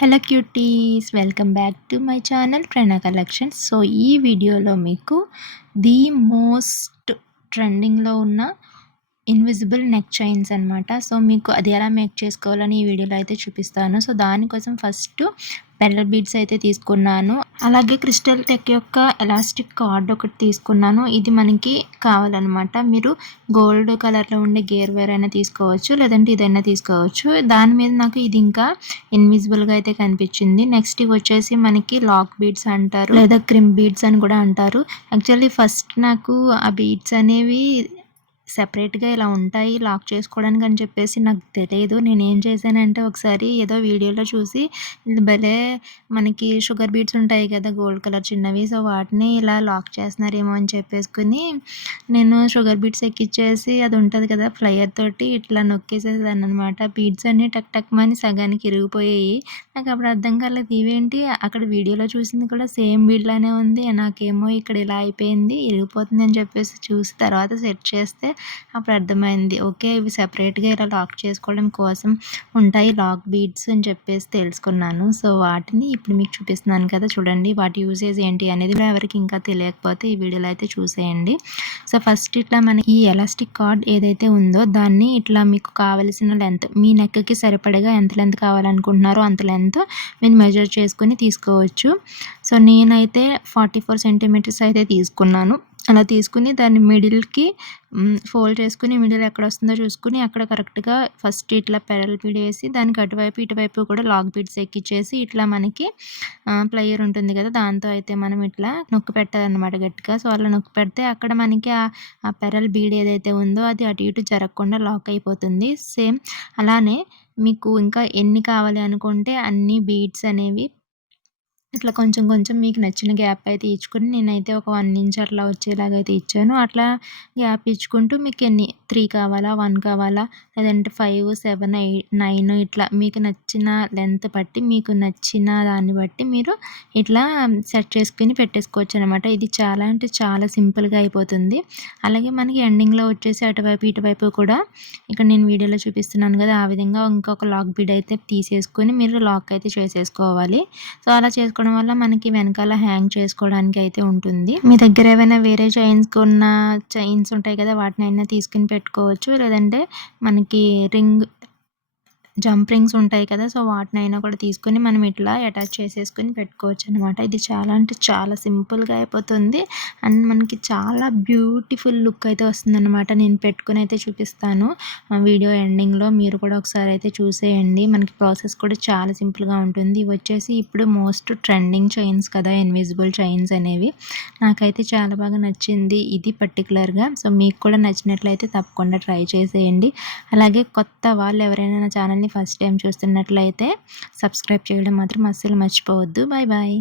Hello cuties, welcome back to my channel Prana collections. So ఈ వీడియోలో మీకు ది మోస్ట్ ట్రెండింగ్లో ఉన్న ఇన్విజిబుల్ నెక్ చైన్స్ అనమాట. సో మీకు అది ఎలా మేక్ చేసుకోవాలని ఈ వీడియోలో అయితే చూపిస్తాను. సో దానికోసం ఫస్ట్ పెరల్ బీడ్స్ అయితే తీసుకున్నాను. అలాగే క్రిస్టల్ టెక్ యొక్క ఎలాస్టిక్ కార్డ్ ఒకటి తీసుకున్నాను. ఇది మనకి కావాలన్నమాట. మీరు గోల్డ్ కలర్లో ఉండే గేర్ వేర్ అయినా తీసుకోవచ్చు, లేదంటే ఇదైనా తీసుకోవచ్చు. దాని మీద నాకు ఇది ఇంకా ఇన్విజిబుల్గా అయితే కనిపించింది. నెక్స్ట్ ఇవి వచ్చేసి మనకి లాక్ బీడ్స్ అంటారు, లేదా క్రిమ్ బీడ్స్ అని కూడా అంటారు. యాక్చువల్లీ ఫస్ట్ నాకు ఆ బీడ్స్ అనేవి సెపరేట్గా ఇలా ఉంటాయి లాక్ చేసుకోవడానికి అని చెప్పేసి నాకు తెలియదు. నేనేం చేశానంటే ఒకసారి ఏదో వీడియోలో చూసి ఇది భలే మనకి షుగర్ బీడ్స్ ఉంటాయి కదా గోల్డ్ కలర్ చిన్నవి, సో వాటిని ఇలా లాక్ చేస్తున్నారేమో అని చెప్పేసుకుని నేను షుగర్ బీడ్స్ ఎక్కిచ్చేసి అది ఉంటుంది కదా ఫ్లయర్ తోటి ఇట్లా నొక్కేసేదాన్ని అనమాట. బీడ్స్ అన్నీ టక్ టక్ మని సగానికి ఇరిగిపోయాయి. నాకు అప్పుడు అర్థం కాలేదు ఇవేంటి, అక్కడ వీడియోలో చూసింది కూడా సేమ్ బీడ్లానే ఉంది, నాకేమో ఇక్కడ ఇలా అయిపోయింది ఇరిగిపోతుంది అని చెప్పేసి చూసి తర్వాత సెట్ చేస్తే అప్పుడు అర్థమైంది. ఓకే, ఇవి సెపరేట్గా ఇలా లాక్ చేసుకోవడం కోసం ఉంటాయి లాక్ బీడ్స్ అని చెప్పేసి తెలుసుకున్నాను. సో వాటిని ఇప్పుడు మీకు చూపిస్తున్నాను కదా, చూడండి వాటి యూసేజ్ ఏంటి అనేది ఎవరికి ఇంకా తెలియకపోతే ఈ వీడియోలో అయితే చూసేయండి. సో ఫస్ట్ ఇట్లా మనకి ఈ ఎలాస్టిక్ కార్డ్ ఏదైతే ఉందో దాన్ని ఇట్లా మీకు కావలసిన లెంత్, మీ నెక్కి సరిపడగా ఎంత లెంత్ కావాలనుకుంటున్నారో అంత లెంత్ మీరు మెజర్ చేసుకుని తీసుకోవచ్చు. సో నేనైతే 44 సెంటీమీటర్స్ అయితే తీసుకున్నాను. అలా తీసుకుని దాన్ని మిడిల్కి ఫోల్డ్ చేసుకుని మిడిల్ ఎక్కడ వస్తుందో చూసుకుని అక్కడ కరెక్ట్గా ఫస్ట్ ఇట్లా పెరల్ బీడ్ వేసి దానికి అటువైపు ఇటువైపు కూడా లాక్ బీడ్స్ ఎక్కిచ్చేసి ఇట్లా మనకి ప్లయర్ ఉంటుంది కదా దాంతో అయితే మనం ఇట్లా నొక్కి పెట్టాలన్నమాట గట్టిగా. సో అలా నొక్కి పెడితే అక్కడ మనకి ఆ పెరల్ బీడ్ ఏదైతే ఉందో అది అటు ఇటు జరగకుండా లాక్ అయిపోతుంది. సేమ్ అలానే మీకు ఇంకా ఎన్ని కావాలి అనుకుంటే అన్ని బీడ్స్ అనేవి ఇట్లా కొంచెం కొంచెం మీకు నచ్చిన గ్యాప్ అయితే ఇచ్చుకొని నేనైతే ఒక 1 ఇంచ్ అట్లా వచ్చేలాగా అయితే ఇచ్చాను. అట్లా గ్యాప్ ఇచ్చుకుంటూ మీకు ఎన్ని 3 కావాలా, 1 కావాలా, లేదంటే 5, 7, 8, 9 ఇట్లా మీకు నచ్చిన లెంత్ బట్టి మీకు నచ్చిన దాన్ని బట్టి మీరు ఇట్లా సెట్ చేసుకుని పెట్టేసుకోవచ్చు అనమాట. ఇది చాలా అంటే చాలా సింపుల్గా అయిపోతుంది. అలాగే మనకి ఎండింగ్లో వచ్చేసి అటువైపు ఇటువైపు కూడా ఇక్కడ నేను వీడియోలో చూపిస్తున్నాను కదా ఆ విధంగా ఇంకొక లాక్ బీడ్ అయితే తీసేసుకొని మీరు లాక్ అయితే చేసేసుకోవాలి. సో అలా చేసుకోవడం వల్ల మనకి వెనకాల హ్యాంగ్ చేసుకోవడానికి అయితే ఉంటుంది. మీ దగ్గర ఏమైనా వేరే చైన్స్ ఉంటాయి కదా వాటినైనా తీసుకుని పెట్టుకోవచ్చు, లేదంటే మనకి జంప్ రింగ్స్ ఉంటాయి కదా, సో వాటినైనా కూడా తీసుకొని మనం ఇట్లా అటాచ్ చేసేసుకొని పెట్టుకోవచ్చు అనమాట. ఇది చాలా అంటే చాలా సింపుల్గా అయిపోతుంది అండ్ మనకి చాలా బ్యూటిఫుల్ లుక్ అయితే వస్తుందన్నమాట. నేను పెట్టుకుని అయితే చూపిస్తాను వీడియో ఎండింగ్లో, మీరు కూడా ఒకసారి అయితే చూసేయండి. మనకి ప్రాసెస్ కూడా చాలా సింపుల్గా ఉంటుంది. ఇవి వచ్చేసి ఇప్పుడు మోస్ట్ ట్రెండింగ్ చైన్స్ కదా ఇన్విజిబుల్ చైన్స్ అనేవి. నాకైతే చాలా బాగా నచ్చింది ఇది పర్టికులర్గా. సో మీకు కూడా నచ్చినట్లయితే తప్పకుండా ట్రై చేసేయండి. అలాగే కొత్త వాళ్ళు ఎవరైనా నా ఛానల్ని ఫస్ట్ టైం చూస్తున్నట్లయితే సబ్స్క్రైబ్ చేయడం మాత్రం అస్సలు మర్చిపోవద్దు. Bye bye.